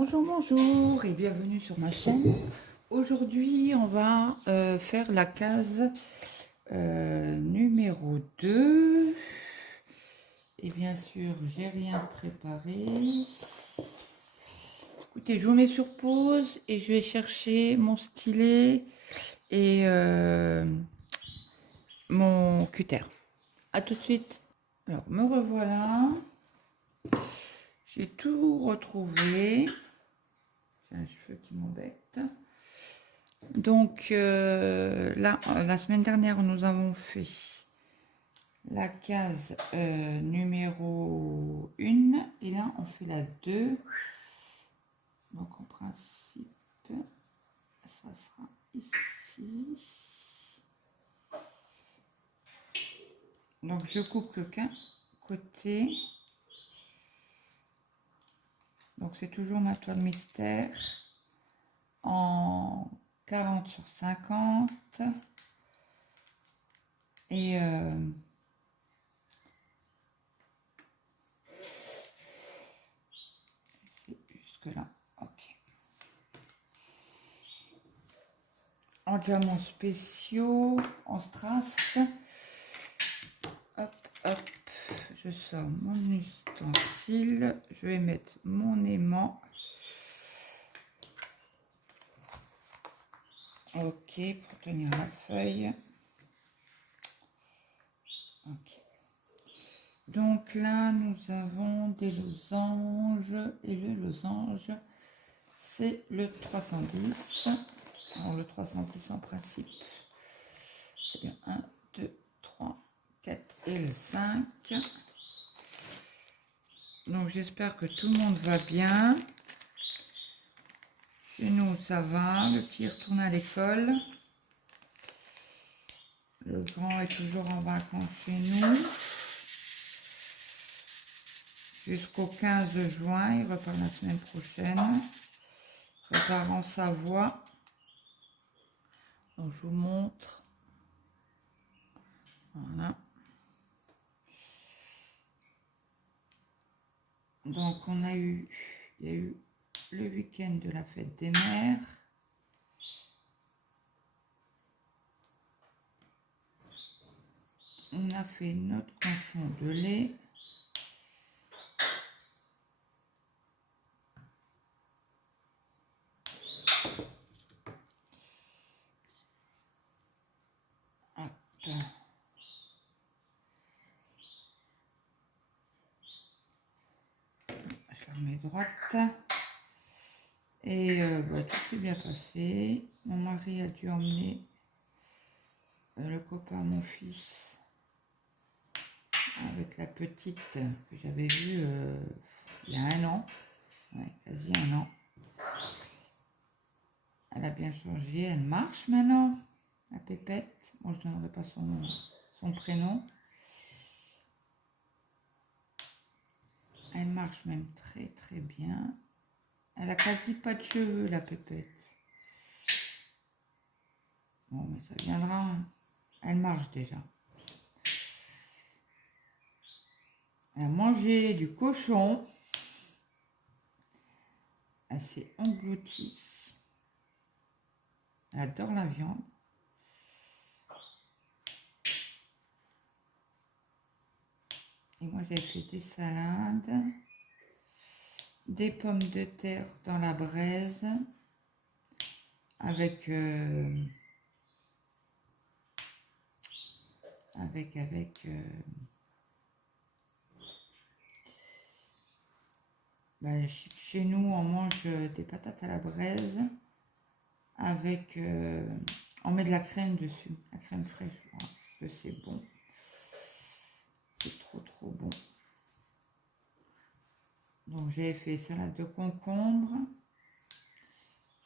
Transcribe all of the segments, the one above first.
Bonjour, bonjour et bienvenue sur ma chaîne. Aujourd'hui, on va faire la case numéro 2. Et bien sûr, j'ai rien préparé. Écoutez, je vous mets sur pause et je vais chercher mon stylet et mon cutter. A tout de suite. Alors, me revoilà. J'ai tout retrouvé. J'ai un cheveu qui m'embête. Donc là, la semaine dernière, nous avons fait la case numéro 1 et là, on fait la 2. Donc en principe, ça sera ici. Donc je coupe que qu'un côté. Donc c'est toujours ma toile mystère en 40 sur 50 et c'est jusque là. Ok. En diamants spéciaux, en strass. Hop, hop, je sors mon ustensile. Je vais mettre mon aimant. Ok, pour tenir la feuille. Ok. Donc là, nous avons des losanges. Et le losange, c'est le 310. Alors le 310 en principe, c'est bien 1, 2, 3, 4 et le 5. Donc j'espère que tout le monde va bien. Chez nous, ça va. Le petit retourne à l'école. Le grand est toujours en vacances chez nous. Jusqu'au 15 juin. Il repart la semaine prochaine. Il repart en Savoie. Donc je vous montre. Voilà. Donc il y a eu le week-end de la fête des mères. On a fait notre canchon de lait. Hop. Je la remets droite. Et tout s'est bien passé. Mon mari a dû emmener le copain, mon fils, avec la petite que j'avais vue il y a un an. Ouais, quasi un an. Elle a bien changé, elle marche maintenant, la pépette. Bon, je ne donnerai pas son prénom. Elle marche même très très bien. Elle a quasi pas de cheveux, la pépette. Bon, mais ça viendra. Hein. Elle marche déjà. Elle a mangé du cochon. Elle s'est engloutie. Elle adore la viande. Et moi, j'ai fait des salades, des pommes de terre dans la braise, avec chez nous, on mange des patates à la braise avec, on met de la crème dessus, la crème fraîche, parce que c'est bon. C'est trop trop bon. Donc j'avais fait salade de concombre,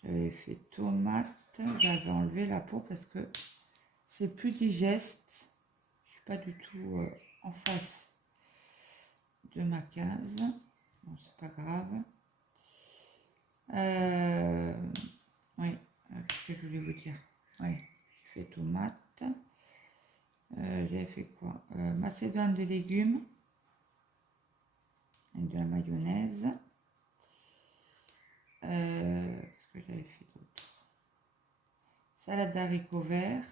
j'avais fait tomate, j'avais enlevé la peau parce que c'est plus digeste. Je suis pas du tout en face de ma case. Bon, c'est pas grave. Oui, qu'est-ce que je voulais vous dire? Oui, j'ai fait tomate. J'avais fait quoi? Macédoine de légumes. Et de la mayonnaise. Qu'est-ce que j'avais fait d'autre? Salade d'haricots verts.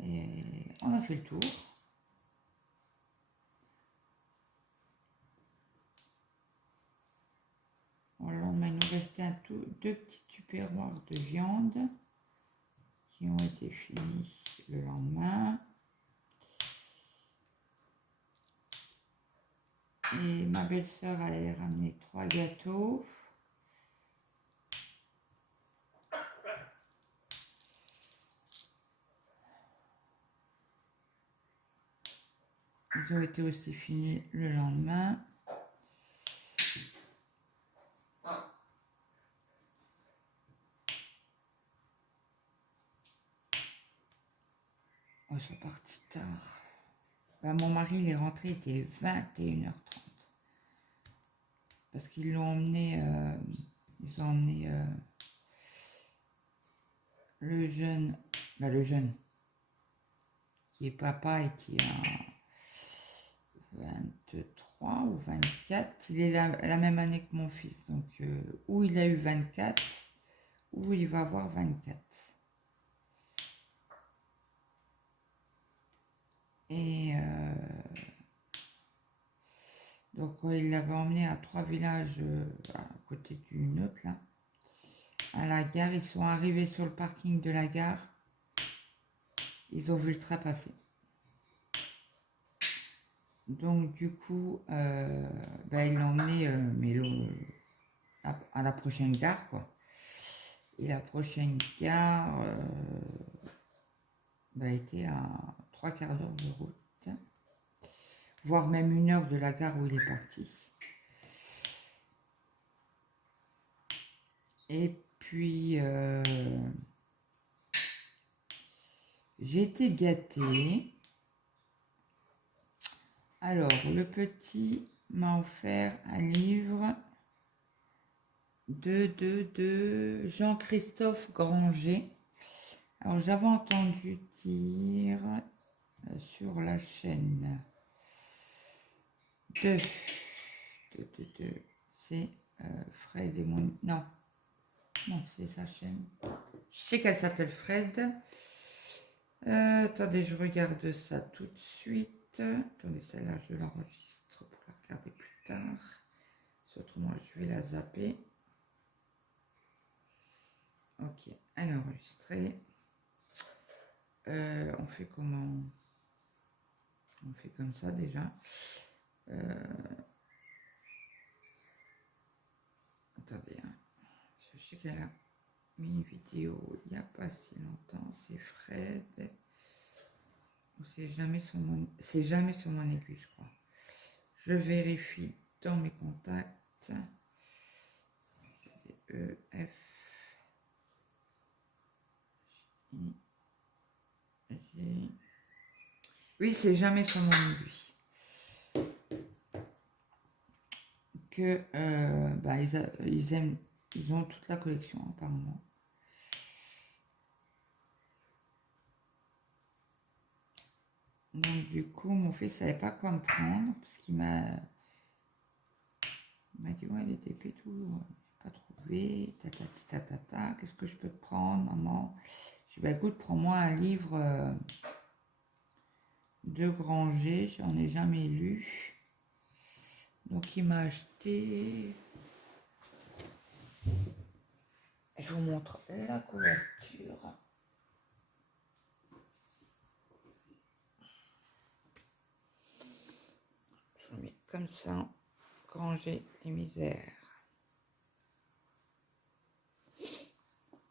Et on a fait le tour. Bon, le lendemain, il nous restait deux petits tupperwares de viande qui ont été finis le lendemain. Et ma belle-sœur a ramené 3 gâteaux. Ils ont été aussi finis le lendemain. Ils sont partis tard. Ben, mon mari, il est rentré, il était 21h30. Parce qu'ils l'ont emmené, ils ont emmené le jeune, qui est papa et qui a 23 ou 24. Il est la même année que mon fils. Donc, ou il a eu 24, ou il va avoir 24. Et donc, il l'avait emmené à 3 villages à côté d'une autre, là. À la gare, ils sont arrivés sur le parking de la gare. Ils ont vu le train passer. Donc, du coup, ben, ils l'ont emmené à la prochaine gare, quoi. Et la prochaine gare ben, était à 3/4 d'heure de route, voire même 1 heure de la gare où il est parti. Et puis, j'ai été gâtée. Alors, le petit m'a offert un livre de Jean-Christophe Granger. Alors, j'avais entendu dire sur la chaîne c'est Fred et mon... Non, c'est sa chaîne. Je sais qu'elle s'appelle Fred. Attendez, je regarde ça tout de suite. Attendez, celle-là, je l'enregistre pour la regarder plus tard. Autrement, je vais la zapper. Ok, elle est enregistrée. On fait comment? On fait comme ça déjà. Attendez, hein. Je sais qu'elle a mis une vidéo il n'y a pas si longtemps. C'est Fred. C'est jamais sur mon aiguille, je crois. Je vérifie dans mes contacts. E, F, J, G. Oui, c'est jamais sur mon aiguille. Que bah, ils ont toute la collection apparemment. Donc du coup, mon fils savait pas quoi me prendre parce qu'il m'a dit ouais, les TP tout, j'ai pas trouvé, qu'est-ce que je peux te prendre, maman? Je dis bah écoute, prends-moi un livre de Granger, j'en ai jamais lu. Donc il m'a acheté. Je vous montre la couverture. Je vous mets comme ça. Granger les misères.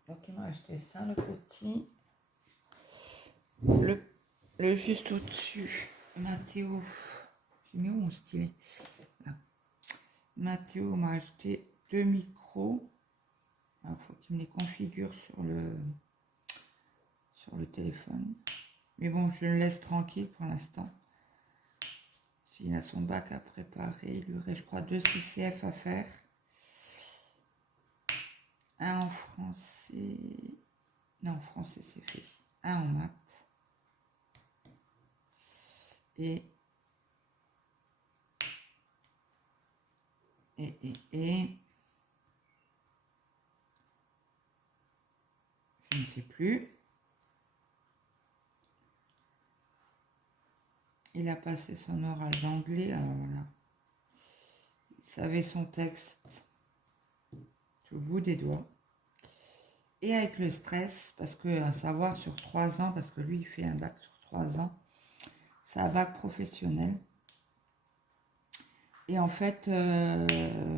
Donc il m'a acheté ça, le petit. Le juste au-dessus, Mathéo. J'ai mis où mon stylet? Là. Mathéo m'a acheté 2 micros. Il faut qu'il me les configure sur le téléphone. Mais bon, je le laisse tranquille pour l'instant. S'il a son bac à préparer, il lui reste, je crois, 2 CCF à faire. Un en français. Non, en français, c'est fait. Un en maths. Et plus. Il a passé son oral d'anglais. Alors voilà. Il savait son texte sur le bout des doigts. Et avec le stress, parce que à savoir sur 3 ans, parce que lui il fait un bac sur 3 ans, c'est un bac professionnel. Et en fait, ben,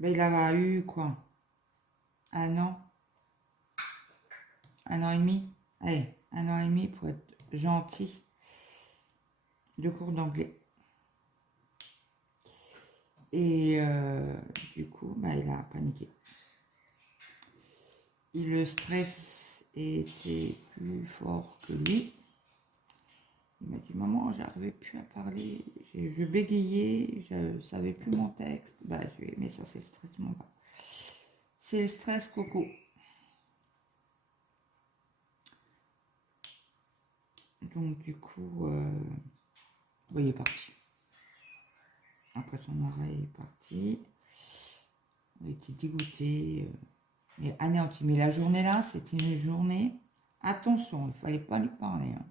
il avait eu quoi? 1 an, 1 an et demi. Allez, 1 an et demi pour être gentil de cours d'anglais. Et du coup, ben, il a paniqué. Le stress était plus fort que lui. Il m'a dit, maman, j'arrivais plus à parler, je bégayais, je savais plus mon texte. Bah, je lui ai dit, mais ça, c'est le stress, mon gars. C'est le stress, coco. Donc, du coup, il est parti. Après son arrêt, il est parti. On était dégoûtés, mais anéantis. Mais la journée là, c'était une journée. Attention, il ne fallait pas lui parler. Hein.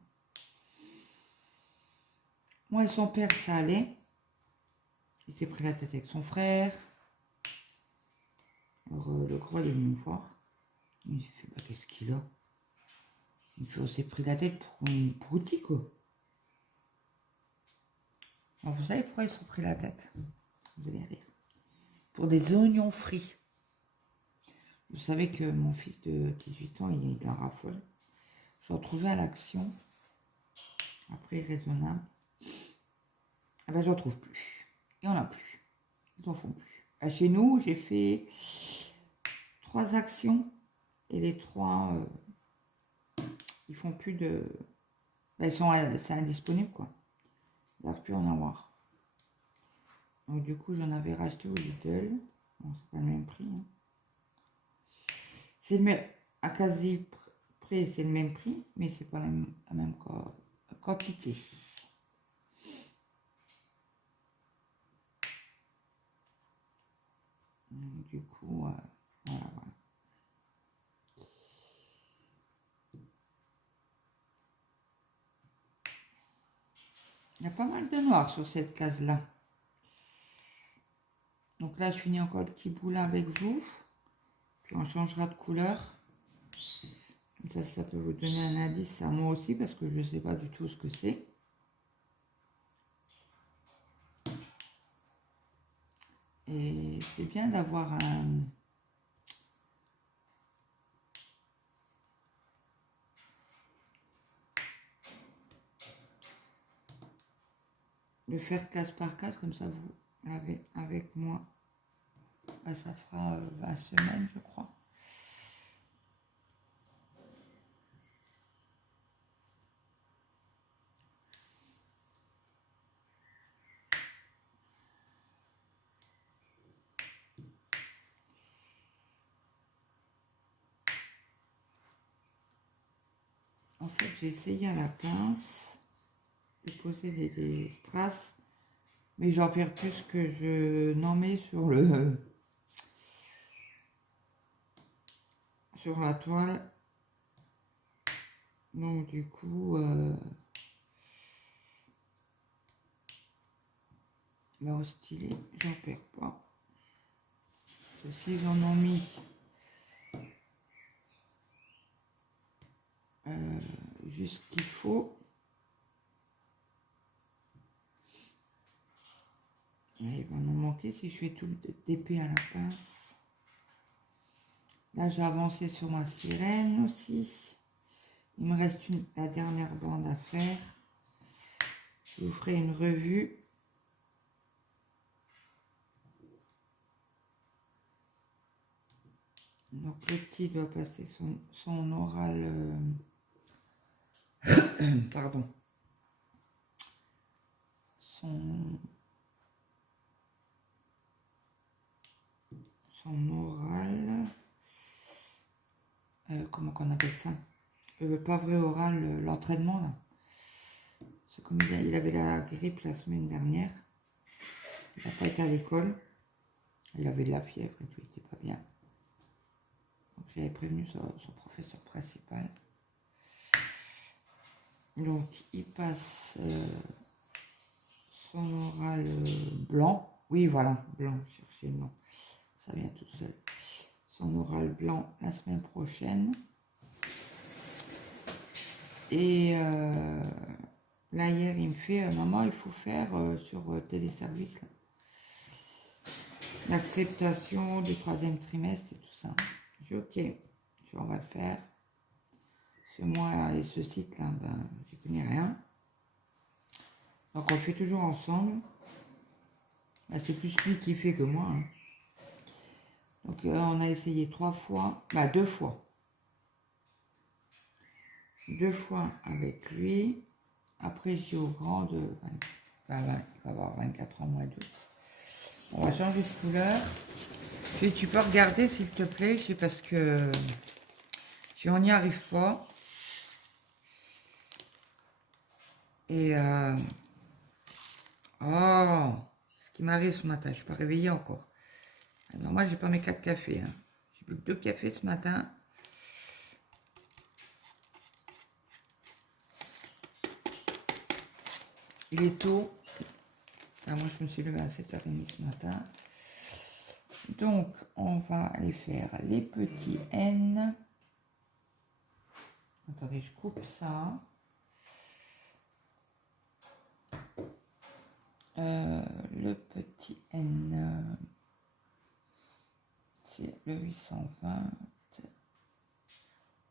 Moi et son père, ça allait. Il s'est pris la tête avec son frère. Alors, le gros, il est venu me voir. Il me fait, bah, qu'est-ce qu'il a? Il me fait, on s'est pris la tête pour une broutille, quoi. Alors, vous savez pourquoi ils se sont pris la tête? Vous allez rire. Pour des oignons frits. Vous savez que mon fils de 18 ans, il en raffole. Je suis retrouvée à l'Action. Après, raisonnable. Ah ben, j'en trouve plus. Il n'y en a plus. Ils n'en font plus. Chez nous, j'ai fait 3 actions. Et les 3, ils font plus de... Ben, c'est indisponible, quoi. Ils n'arrivent plus à en avoir. Donc, du coup, j'en avais racheté au Lidl. Bon, c'est pas le même prix. Hein. C'est le même... À quasi près, c'est le même prix, mais c'est pas la même quantité. Donc, du coup, voilà. Il y a pas mal de noir sur cette case-là. Donc là, je finis encore le petit boulin avec vous. Puis on changera de couleur. Comme ça peut vous donner un indice à moi aussi, parce que je ne sais pas du tout ce que c'est. Et c'est bien d'avoir un... de faire case par case, comme ça vous l'avez avec moi. Ça fera 20 semaines, je crois. En fait, j'ai essayé à la pince de poser des strass, mais j'en perds plus que je n'en mets sur la toile. Donc du coup, au stylet, j'en perds pas. Ceux-ci, ils en ont mis juste ce qu'il faut. Il va m'en manquer si je fais tout le TP à la pince. Là, j'ai avancé sur ma sirène aussi. Il me reste la dernière bande à faire. Je vous ferai une revue. Donc, le petit doit passer son oral... pardon. Son oral... comment qu'on appelle ça? Pas vrai oral, l'entraînement, là. C'est comme il avait la grippe la semaine dernière. Il n'a pas été à l'école. Il avait de la fièvre et tout, il n'était pas bien. j'avais prévenu son professeur principal. Donc il passe son oral blanc. Oui, voilà, blanc, cherchez le nom. Ça vient tout seul. Son oral blanc la semaine prochaine. Et là, hier, il me fait, maman, il faut faire sur téléservice l'acceptation du 3e trimestre et tout ça. J'ai dit, ok, on va le faire. Ce mois et ce site-là, ben, je connais rien. Donc, on le fait toujours ensemble. Ben, c'est plus lui qui fait que moi. Hein. Donc, on a essayé 3 fois, bah 2 fois. 2 fois avec lui. Après, j'ai au grand de... il va avoir 24 ans, mois d'août. On va changer de couleur. Tu peux regarder, s'il te plaît, c'est parce que si on n'y arrive pas. Et... oh, ce qui m'arrive ce matin, je ne suis pas réveillée encore. Alors moi, j'ai pas mes 4 cafés. Hein. J'ai bu que 2 cafés ce matin. Il est tôt. Alors, moi, je me suis levée à 7h30 ce matin. Donc, on va aller faire les petits N. Attendez, je coupe ça. Le petit N, c'est le 820.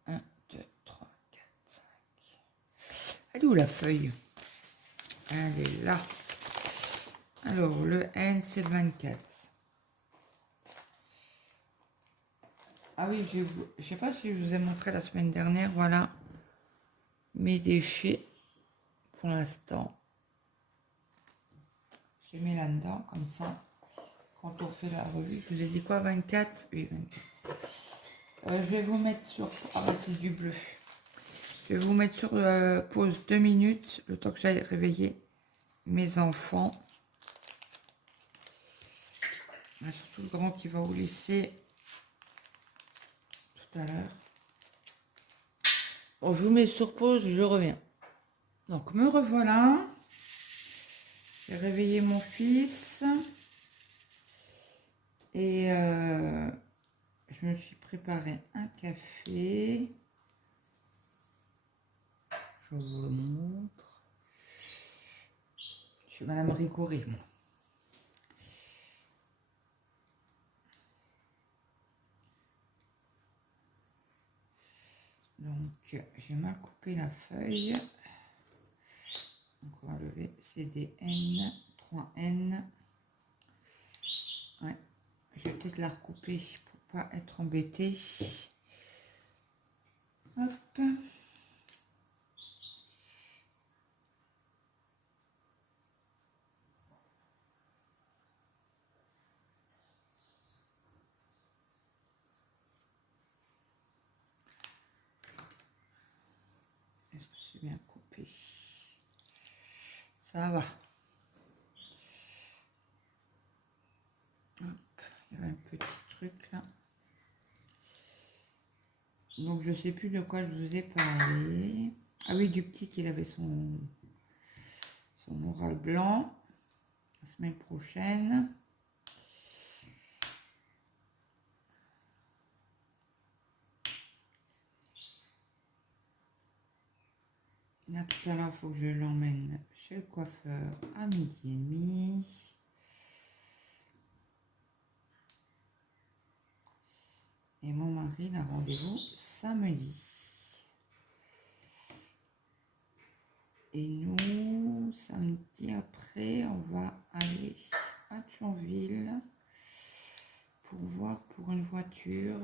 1, 2, 3, 4, 5. Elle est où la feuille? Elle est là. Alors, le N, c'est le 24. Ah oui, je ne sais pas si je vous ai montré la semaine dernière, voilà, mes déchets pour l'instant. J'ai mis là-dedans, comme ça, quand on fait la revue. Je vous ai dit quoi, 24? Oui, 24. Je vais vous mettre sur... Ah bah, c'est du bleu. Je vais vous mettre sur pause 2 minutes, le temps que j'aille réveiller mes enfants. Ah, surtout le grand qui va au lycée tout à l'heure. Bon, je vous mets sur pause, je reviens. Donc, me revoilà. J'ai réveillé mon fils. Et je me suis préparé un café. Je vous le montre. Je suis Madame Rigoury, moi. Donc, j'ai mal coupé la feuille. Donc, on va lever. C'est des N, 3N. Ouais. Je vais peut-être la recouper pour pas être embêtée. Hop. Est-ce que c'est bien coupé? Ça va. Hop. Il y a un petit truc là. Donc, je sais plus de quoi je vous ai parlé. Ah oui, du petit qu'il avait son oral blanc. La semaine prochaine. Là, tout à l'heure, il faut que je l'emmène chez le coiffeur à 12h30. Et mon mari a rendez-vous samedi. Et nous, samedi après, on va aller à Thionville pour voir pour une voiture.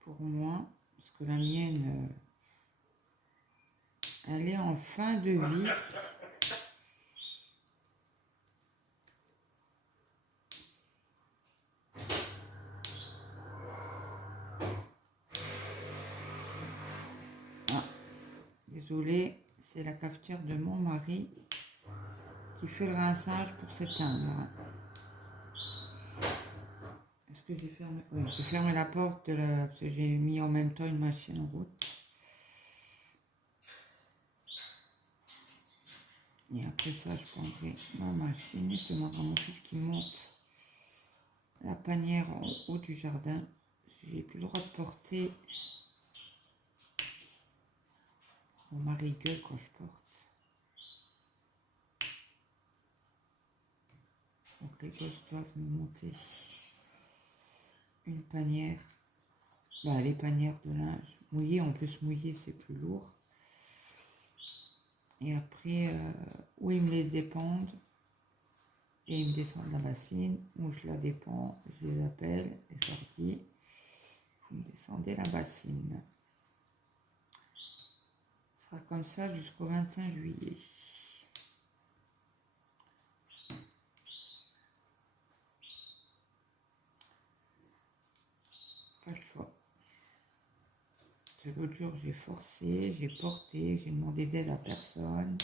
Pour moi, parce que la mienne, Elle est en fin de vie. Ah, désolée, c'est la cafetière de mon mari qui fait le rinçage pour s'éteindre. Est-ce que j'ai fermé? Oui, j'ai fermé la porte parce que j'ai mis en même temps une machine en route. Et après ça, je prendrai ma machine. Je demande à mon fils qui monte la panière en haut du jardin. J'ai plus le droit de porter. Mon mari gueule quand je porte. Donc les gosses doivent me monter une panière. Bah, les panières de linge mouillées. En plus, mouillé, c'est plus lourd. Et après, où ils me les dépendent. Et ils me descendent la bassine, où je la dépends, je les appelle et je leur dis, vous me descendez la bassine. Ce sera comme ça jusqu'au 25 juillet. Pas le choix. L'autre jour, j'ai forcé, j'ai porté, j'ai demandé d'aide à personne.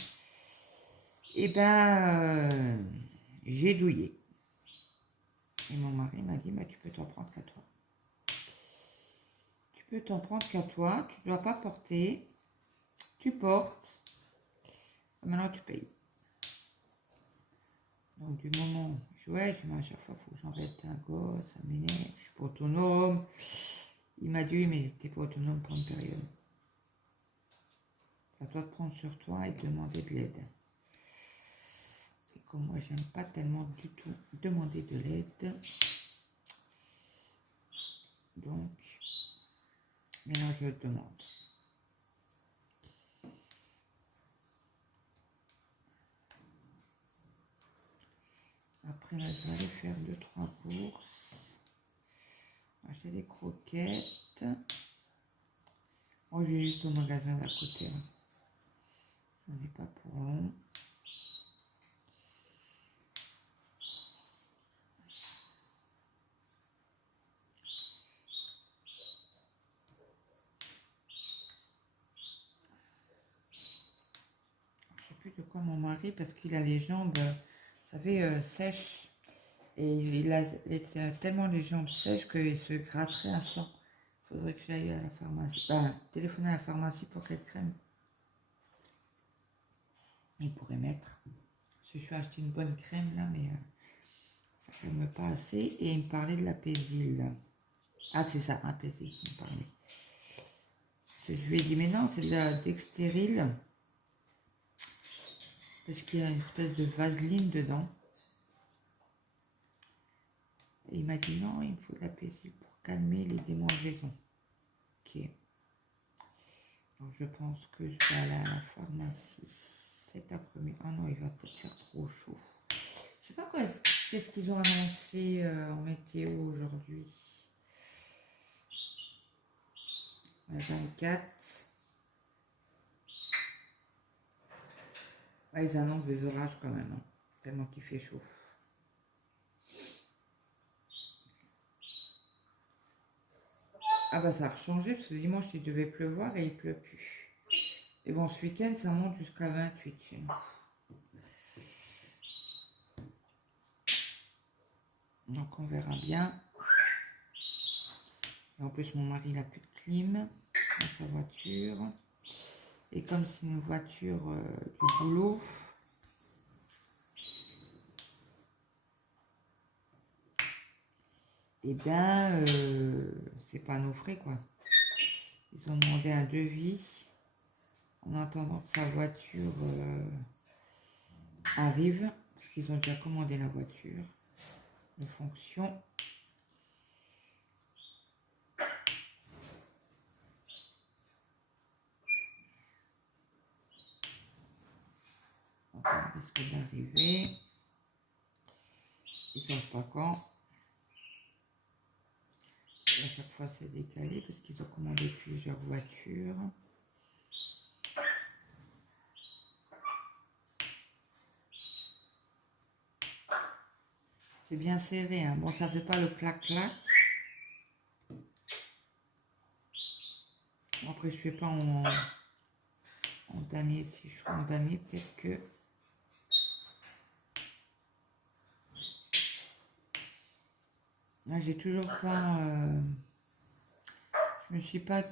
Et ben, j'ai douillé. Et mon mari m'a dit, bah, tu peux t'en prendre qu'à toi. Tu peux t'en prendre qu'à toi, tu ne dois pas porter, tu portes, maintenant tu payes. Donc du moment, je dis, à chaque fois, il faut que j'embête un gosse, ça m'énerve, je suis pas autonome. Il m'a dit, oui, mais t'es pas autonome pour une période. Ça doit te prendre sur toi et te demander de l'aide. Et comme moi, j'aime pas tellement du tout demander de l'aide. Donc, maintenant, je demande. Après, là, je vais aller faire 2-3 courses. Acheter des croquettes. Moi, je vais juste au magasin d'à côté. Hein. J'en ai pas pour long. Je sais plus de quoi mon mari, parce qu'il a les jambes, vous savez, sèches. Et il a tellement les jambes sèches qu'il se gratterait un sang. Il faudrait que j'aille à la pharmacie. Ben, téléphoner à la pharmacie pour quelle crème il pourrait mettre. Parce que je suis acheté une bonne crème là, mais ça ne calme pas assez. Et il me parlait de la Pésil. Ah, c'est ça, un Pésil qui me parlait. Je lui ai dit, mais non, c'est de la Dextéryl. Parce qu'il y a une espèce de vaseline dedans. Et il m'a dit, non, il me faut de la Pésil pour calmer les démangeaisons. Ok. Donc je pense que je vais aller à la pharmacie cet après-midi. Ah non, il va peut-être faire trop chaud. Je sais pas quoi, qu'est-ce qu'ils ont annoncé en météo aujourd'hui. 24. Ouais, ils annoncent des orages quand même, hein, tellement qu'il fait chaud. Ah bah ça a changé parce que dimanche il devait pleuvoir et il pleut plus. Et bon, ce week-end ça monte jusqu'à 28 chez nous. Donc on verra bien. Et en plus mon mari n'a plus de clim dans sa voiture. Et comme c'est une voiture du boulot, et bien c'est pas nos frais quoi. Ils ont demandé un devis en attendant que sa voiture arrive, parce qu'ils ont déjà commandé la voiture de fonction. Donc on risque d'arriver. Ils ne savent pas quand. Et à chaque fois c'est décalé parce qu'ils ont commandé plusieurs voitures. C'est bien serré, hein. Bon, ça fait pas le clac-clac. Après, je fais pas en damier. Si je fais en damier, peut-être que... Là, j'ai toujours pas... je me suis pas...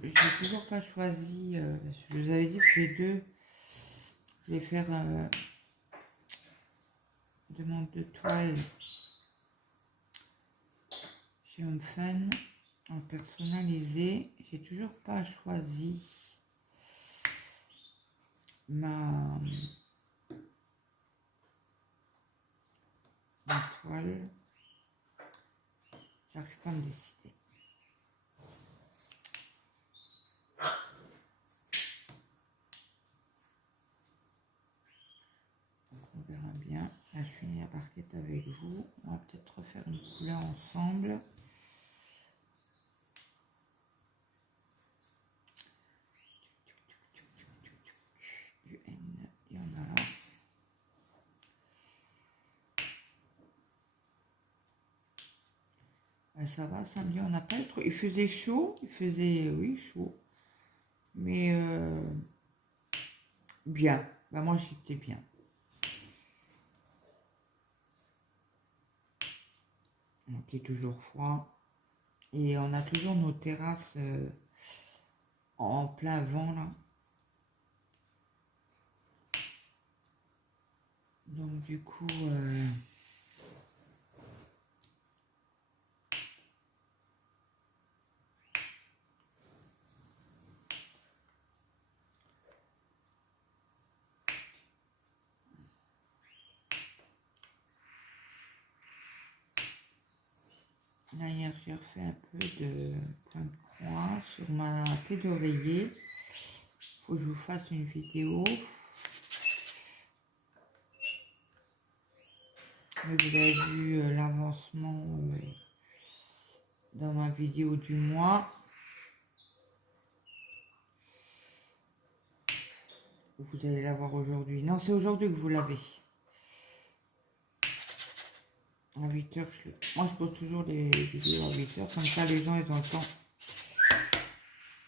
J'ai toujours pas choisi... je vous avais dit que les deux, je vais faire demande de toile chez Home Fun en personnalisé. J'ai toujours pas choisi ma toile. J'arrive pas à me décider. Donc on verra bien. Là, je finis la barquette avec vous. On va peut-être refaire une couleur ensemble. Du N, il y en a là. Ouais, ça va, samedi, on n'a pas eu trop. Il faisait chaud, il faisait, oui, chaud. Mais bien. Bah, moi, j'étais bien. Donc, il est toujours froid. Et on a toujours nos terrasses en plein vent, là. Donc, du coup... là, hier, j'ai refait un peu de point de croix sur ma tête d'oreiller. Il faut que je vous fasse une vidéo. Mais vous avez vu l'avancement dans ma vidéo du mois. Vous allez la voir aujourd'hui. Non, c'est aujourd'hui que vous l'avez. À 8 h. Moi, je pose toujours des vidéos à 8 h. Comme ça, les gens, ils ont le temps.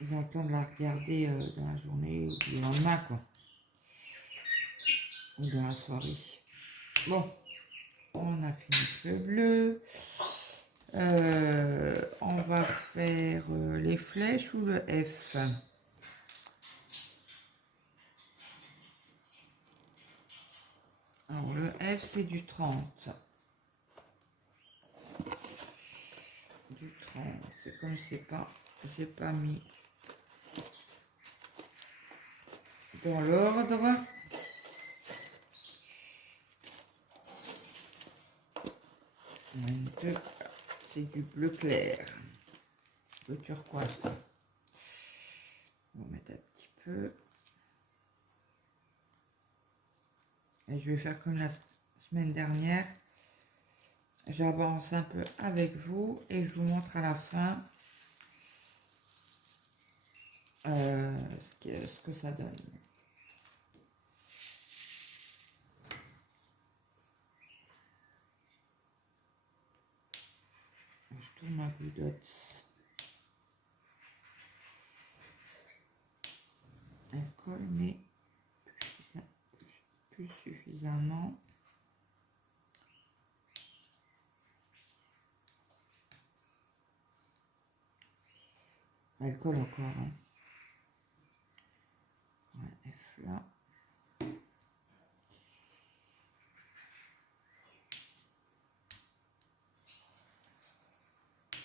Ils ont le temps de la regarder dans la journée ou le lendemain, quoi. Ou dans la soirée. Bon, on a fini le bleu. On va faire les flèches ou le F. Alors, le F, c'est du 30. Du 30. C'est comme c'est pas... J'ai pas mis dans l'ordre. 22. C'est du bleu clair. Le turquoise. On va mettre un petit peu. Et je vais faire comme la semaine dernière. J'avance un peu avec vous et je vous montre à la fin ce que ça donne. Je tourne ma boudotte. Elle colle, mais plus suffisamment. Elle colle encore. Hein. Ouais, F là.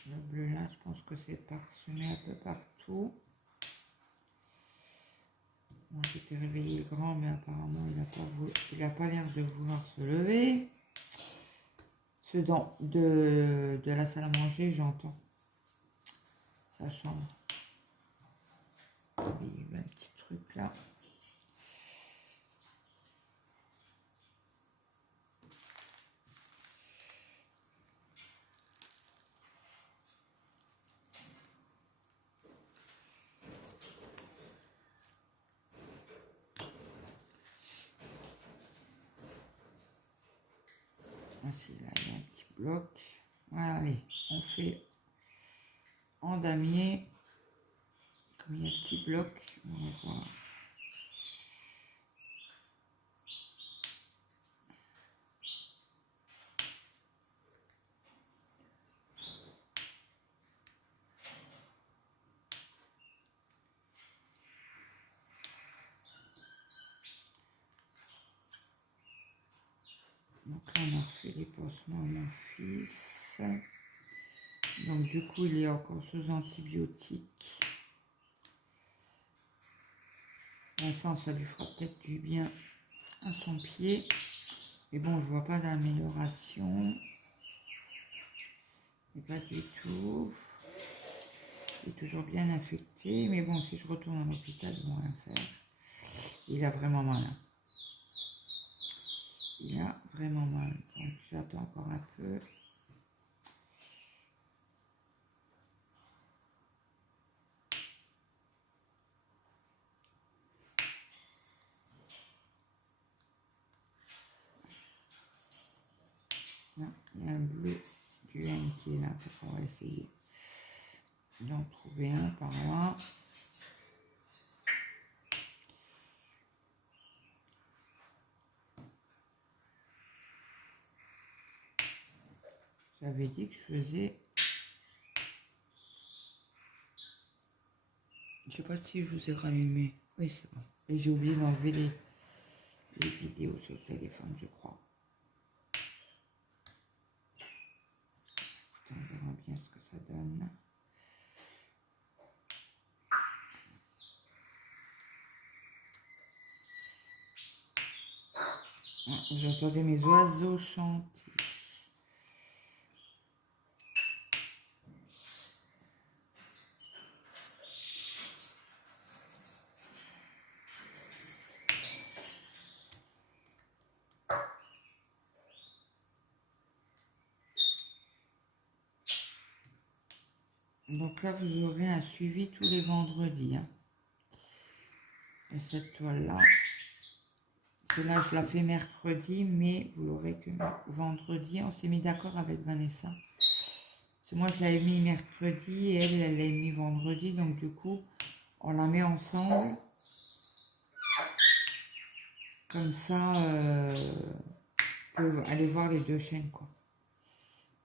Le bleu là, je pense que c'est parsemé un peu partout. Moi, j'étais réveillé grand, mais apparemment, il n'a pas l'air de vouloir se lever. Ceux de la salle à manger, j'entends sa chambre. Il y a un petit truc là. Ah si, là, il y a un petit qui bloque. Voilà, allez, on fait en damier. Comme il y a un petit bloc, on va voir. Donc là, on a refait les pansements à mon fils. Donc du coup, il est encore sous antibiotiques. Vincent, ça lui fera peut-être du bien à son pied. Mais bon, je vois pas d'amélioration. Mais pas du tout. Il est toujours bien infecté. Mais bon, si je retourne à l'hôpital, ils vont rien faire. Il a vraiment mal. Il a vraiment mal. Donc j'attends encore un peu. Là, il y a un bleu du N qui est là. On va essayer d'en trouver un par là. J'avais dit que je faisais... Je sais pas si je vous ai rallumé. Oui, c'est bon. Et j'ai oublié d'enlever les vidéos sur le téléphone, je crois. On verra bien ce que ça donne. Ah, vous entendez mes oiseaux chanter. Donc là, vous aurez un suivi tous les vendredis. Hein. Et cette toile-là, celle-là, je la fais mercredi, mais vous l'aurez que vendredi. On s'est mis d'accord avec Vanessa. Parce que moi, je l'avais mis mercredi et elle l'a mis vendredi. Donc du coup, on la met ensemble. Comme ça, on peut aller voir les deux chaînes, quoi.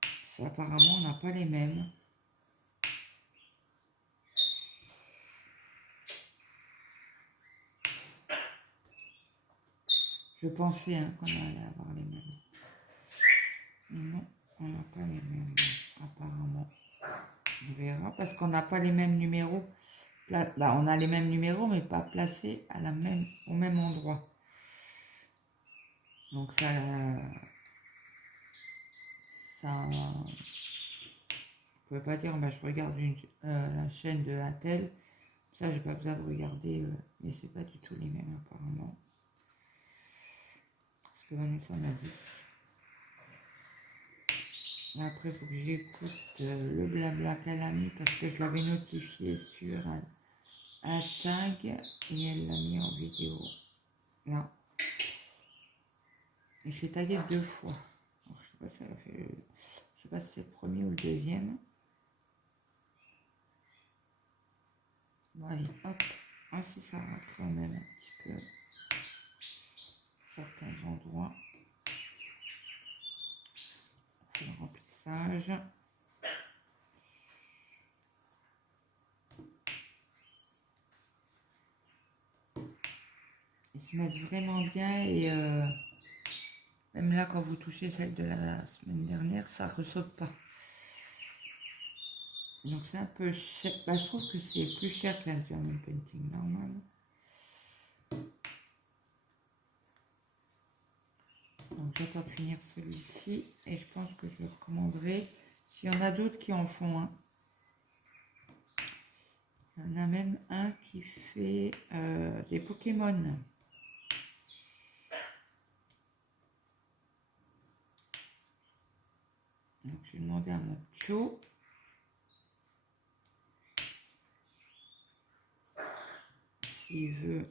Parce qu'apparemment, on n'a pas les mêmes. Je pensais hein, qu'on allait avoir les mêmes. Mais non, on n'a pas les mêmes, apparemment. On verra, parce qu'on n'a pas les mêmes numéros. Bah, on a les mêmes numéros, mais pas placés à au même endroit. Donc ça, vous pouvez pas dire, bah, je regarde la chaîne de Intel. Ça, j'ai pas besoin de regarder, mais c'est pas du tout les mêmes apparemment. Ce que Vanessa m'a dit. Après, il faut que j'écoute le blabla qu'elle a mis parce que je l'avais notifié sur un tag et elle l'a mis en vidéo. Là. Et je l'ai tagué 2 fois. Alors, je sais pas si elle a fait je sais pas si c'est le premier ou le deuxième. Bon, allez, hop. Ah, si ça rate quand même un petit peu. Certains endroits. On fait le remplissage. Ils se mettent vraiment bien et même là quand vous touchez celle de la semaine dernière, ça ressaute pas. Donc c'est un peu cher. Bah, je trouve que c'est plus cher que la German Painting normal. Donc j'attends de finir celui-ci et je pense que je le recommanderai. S'il y en a d'autres qui en font un. Il y en a même un qui fait des Pokémon. Donc je vais demander à mon Cho. S'il veut,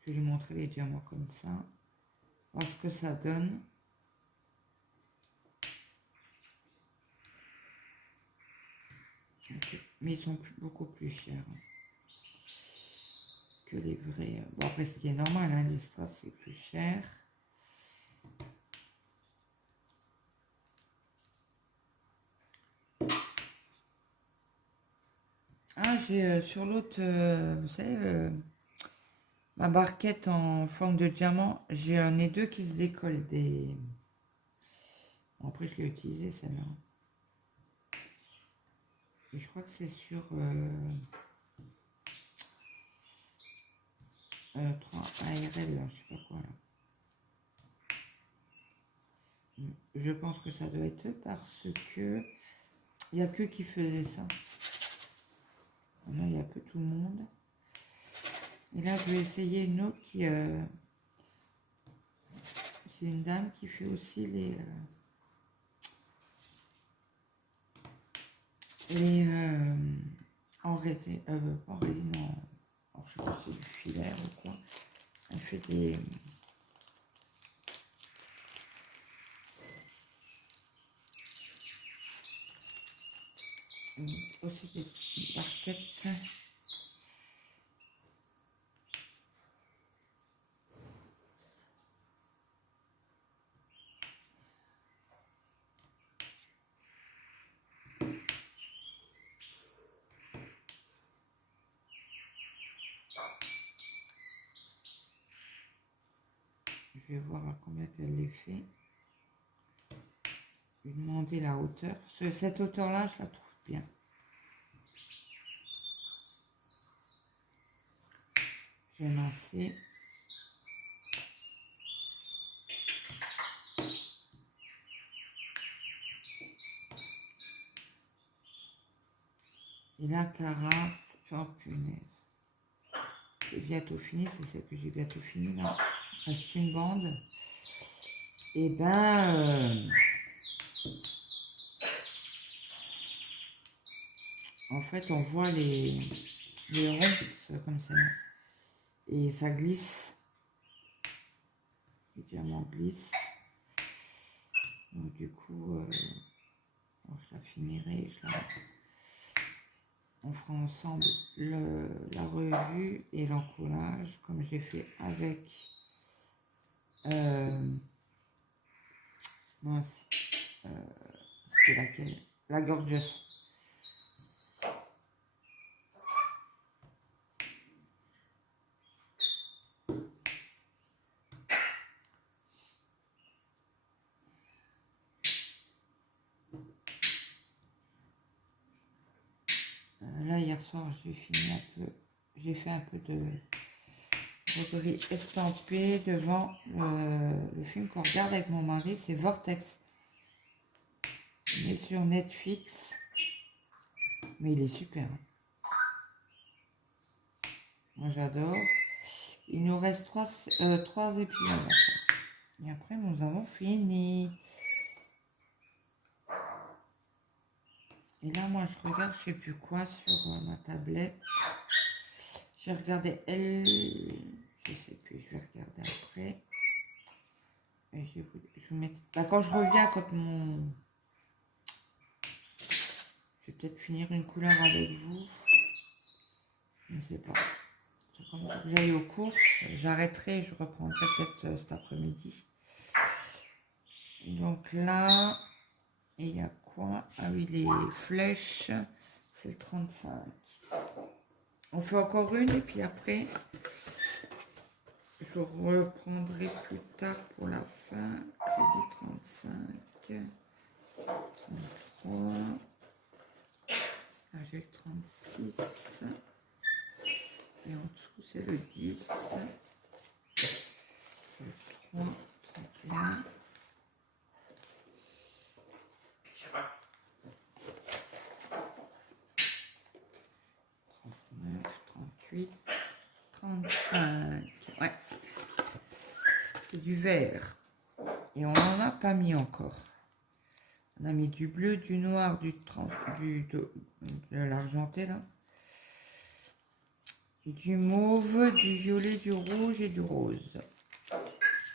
je vais lui montrer les diamants comme ça. Voir ce que ça donne. Mais ils sont beaucoup plus chers que les vrais. Bon, après, ce qui est normal, hein, les strass, c'est plus cher. Ah, j'ai sur l'autre, vous savez, ma barquette en forme de diamant, j'ai un et deux qui se décollent des... Bon, après, je l'ai utilisé celle-là. Et je crois que c'est sur 3 ARL, là, je sais pas quoi là. Je pense que ça doit être eux parce que il n'y a que qui faisait ça. Là, il y a peu tout le monde. Et là, je vais essayer une autre qui... c'est une dame qui fait aussi les en résine, pas en résine, alors, je sais pas si c'est du filaire ou quoi. Elle fait des... aussi des barquettes. Je vais voir à combien elle les fait. Je vais demander la hauteur. Cette hauteur-là, je la trouve bien. Je vais lancer. Et la carafe, oh punaise. C'est bientôt fini, c'est celle que j'ai bientôt fini là. Il reste une bande. Et ben, en fait, on voit les ronds, comme ça. Et ça glisse. Les diamants glissent. Donc du coup, bon, je la finirai. On fera ensemble la revue et l'encollage, comme j'ai fait avec mince, c'est laquelle? La Gorgeous. Là, hier soir, j'ai fini un peu, j'ai fait un peu de broderie estampée devant le film qu'on regarde avec mon mari, c'est Vortex. Il est sur Netflix, mais il est super. Moi, j'adore. Il nous reste 3 épisodes. Et après, nous avons fini. Et là, moi, je regarde, je sais plus quoi, sur ma tablette. J'ai regardé elle, je sais plus, je vais regarder après. Et je vous mettre... Bah, quand je reviens, quand mon... Je vais peut-être finir une couleur avec vous. Je ne sais pas. Comme ça que j'aille aux courses, j'arrêterai, je reprendrai peut-être cet après-midi. Donc là, et il y a quoi? Ah oui, les flèches, c'est le 35. On fait encore une et puis après, je reprendrai plus tard pour la fin. Crédit 35, 33, ah, j'ai le 36, et en dessous c'est le 10, le 3, 31. 38, 35. Ouais. C'est du vert. Et on n'en a pas mis encore. On a mis du bleu, du noir, de l'argenté là. Du mauve, du violet, du rouge et du rose.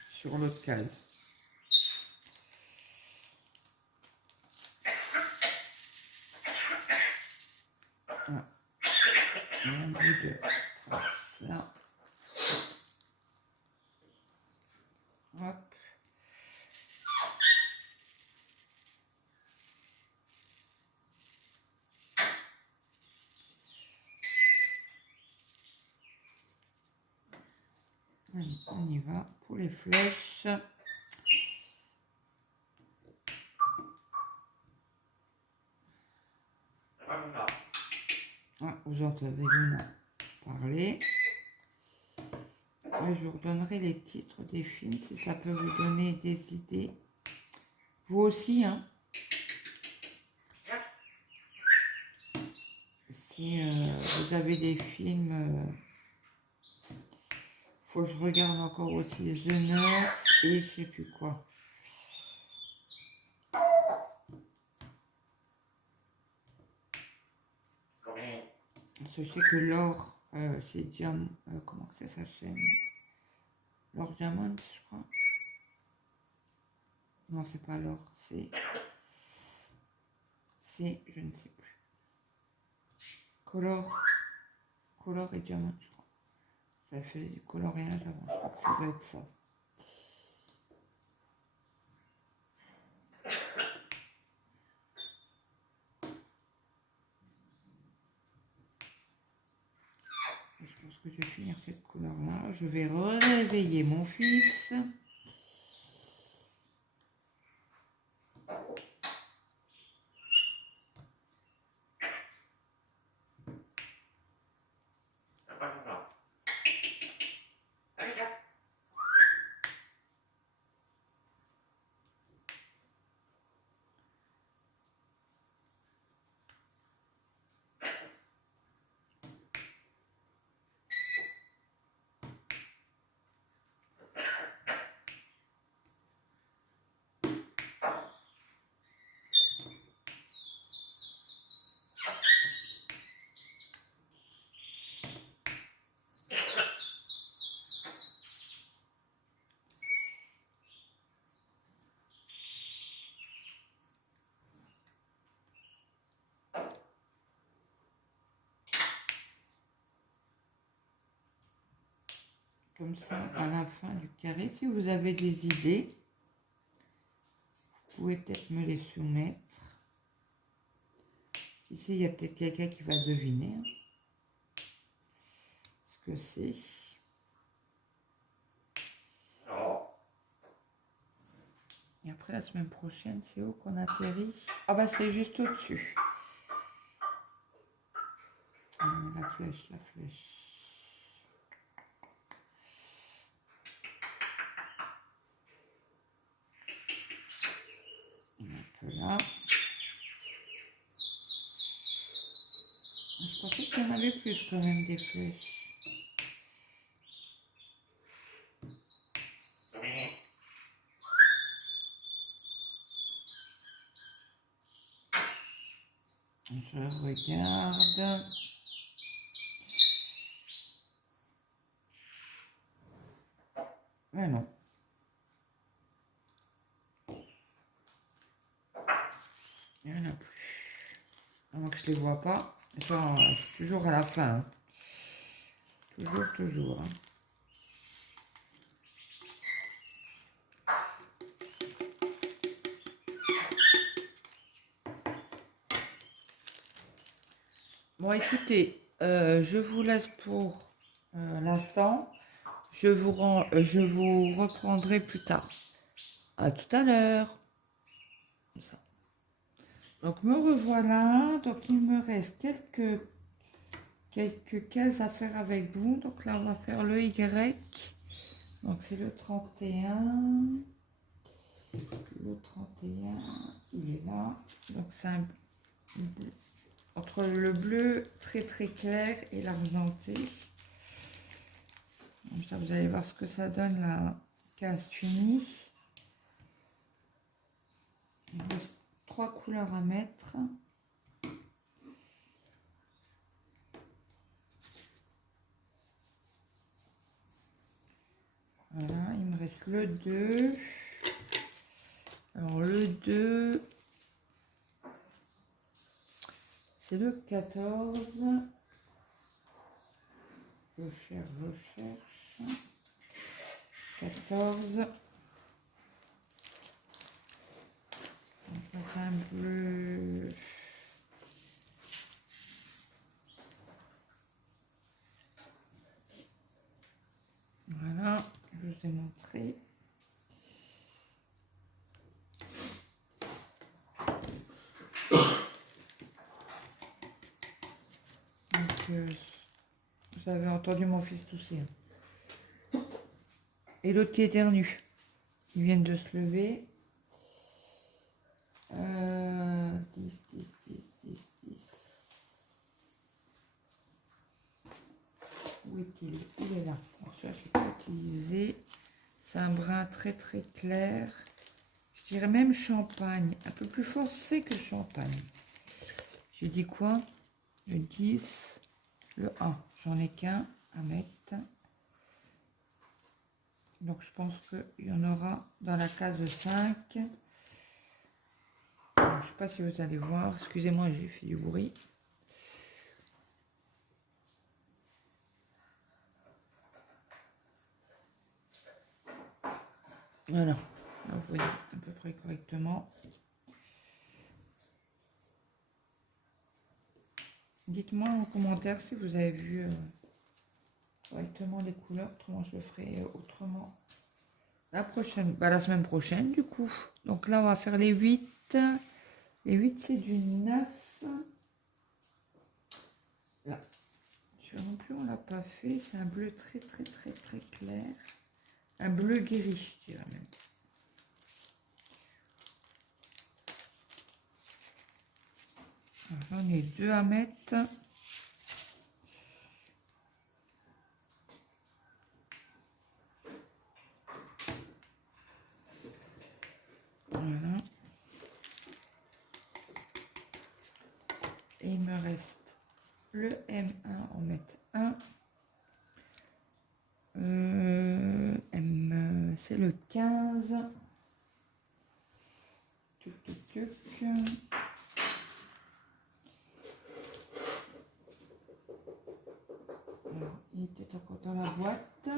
Sur l'autre case. un bout de strass là. Hop. Allez, on y va pour les flèches. Ah, vous entendez Luna parler. Je vous redonnerai les titres des films si ça peut vous donner des idées. Vous aussi, hein. Si vous avez des films, faut que je regarde encore aussi The Nurse et je sais plus quoi. Je sais que Laure, c'est comment que c'est sa chaîne? Laure Diamond, je crois. Non, c'est pas Laure, c'est, je ne sais plus. Color et Diamond, je crois. Ça fait du coloriage avant, je crois que ça doit être ça. Je pense que je vais finir cette couleur-là. Je vais réveiller mon fils. Comme ça, à la fin du carré, si vous avez des idées, vous pouvez peut-être me les soumettre. Si c'est, il y a peut-être quelqu'un qui va deviner ce que c'est. Et après, la semaine prochaine, c'est où qu'on atterrit? Ah bah c'est juste au-dessus. La flèche, la flèche. Un peu là. Je pensais qu'il y en avait plus quand même des flèches. Je regarde. Mais non. Il n'y en a plus. Alors que je ne les vois pas. Ça, c'est toujours à la fin. Hein. Toujours. Hein. Bon, écoutez, je vous laisse pour l'instant. Je vous reprendrai plus tard. À tout à l'heure. Donc me revoilà. Donc il me reste quelques cases à faire avec vous. Donc là on va faire le Y. Donc c'est le 31. Le 31, il est là. Donc c'est un bleu. Entre le bleu très très clair et l'argenté. Comme ça vous allez voir ce que ça donne la case finie. Il reste 3 couleurs à mettre. Voilà, il me reste le 2. Alors le 2, c'est le 14. Je cherche. 14. On passe un bleu. Voilà, je vous ai montré. Donc, vous avez entendu mon fils tousser. Et l'autre qui éternue. Ils viennent de se lever. 10, 10, 10, 10, 10. Où est-il? Il est là. Alors, ça, je peux utiliser. C'est un brun très très clair. Je dirais même champagne. Un peu plus foncé que champagne. J'ai dit quoi? Le 10, le 1. J'en ai qu'un à mettre. Donc je pense qu'il y en aura dans la case 5. Je ne sais pas si vous allez voir. Excusez-moi, j'ai fait du bruit. Voilà. Là, vous voyez à peu près correctement. Dites-moi en commentaire si vous avez vu correctement les couleurs. Autrement, je le ferai autrement. La prochaine, la semaine prochaine, du coup. Donc là, on va faire les 8. Les 8, c'est du 9. Là. Celui-là non plus, on ne l'a pas fait. C'est un bleu très, très, très, très clair. Un bleu gris, je dirais même. J'en ai 2 à mettre. Voilà. Et il me reste le M1, on met 1. C'est le 15. Tuc, tuc, tuc. Alors, il est peut-être encore dans la boîte.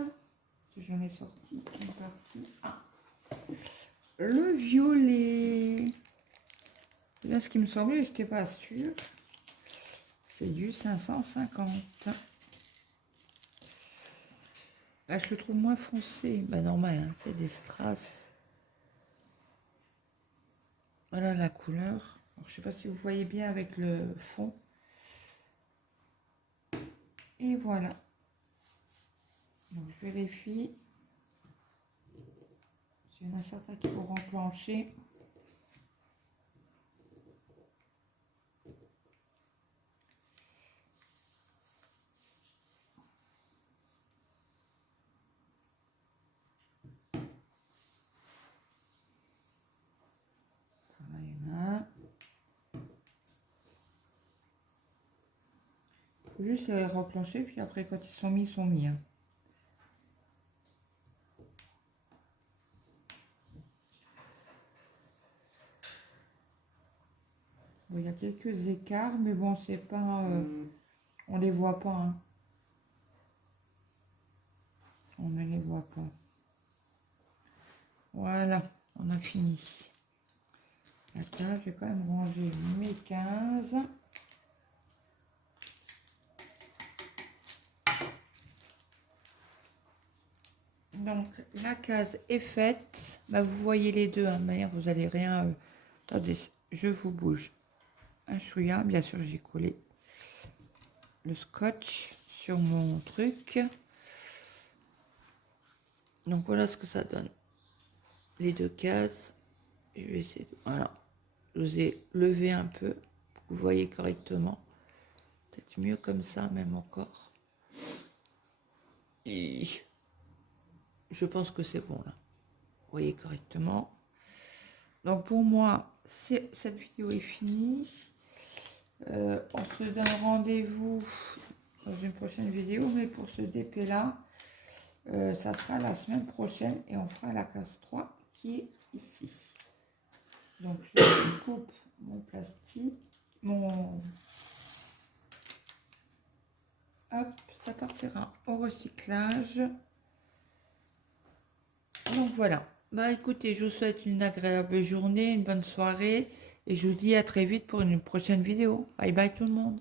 Que j'en ai sorti une partie. Ah. Le violet. C'est bien ce qui me semblait, je n'étais pas sûre. C'est du 550. Là, je le trouve moins foncé. Bah, normal, hein, c'est des strass. Voilà la couleur. Alors, je ne sais pas si vous voyez bien avec le fond. Et voilà. Donc, je vérifie. Il y en a certains qui vont replancher. Voilà, il y en a un. Il faut juste les replancher, puis après, quand ils sont mis, hein. Bon, il y a quelques écarts, mais bon, c'est pas... on les voit pas, hein. On ne les voit pas. Voilà, on a fini. Attends, je vais quand même ranger mes 15. Donc, la case est faite. Bah, vous voyez les deux, hein, de manière, vous n'allez rien... Attendez, je vous bouge. Un chouïa, bien sûr, j'ai collé le scotch sur mon truc. Donc, voilà ce que ça donne. Les deux cases. Je vais essayer de... Voilà. Je vous ai levé un peu pour que vous voyez correctement. Peut-être mieux comme ça, même encore. Et je pense que c'est bon, là. Vous voyez correctement. Donc, pour moi, cette vidéo est finie. On se donne rendez-vous dans une prochaine vidéo. Mais pour ce DP-là, ça sera la semaine prochaine. Et on fera la case 3 qui est ici. Donc, je coupe mon plastique, mon Hop, ça partira au recyclage. Donc voilà. Bah écoutez, je vous souhaite une agréable journée, une bonne soirée et je vous dis à très vite pour une prochaine vidéo. Bye bye tout le monde.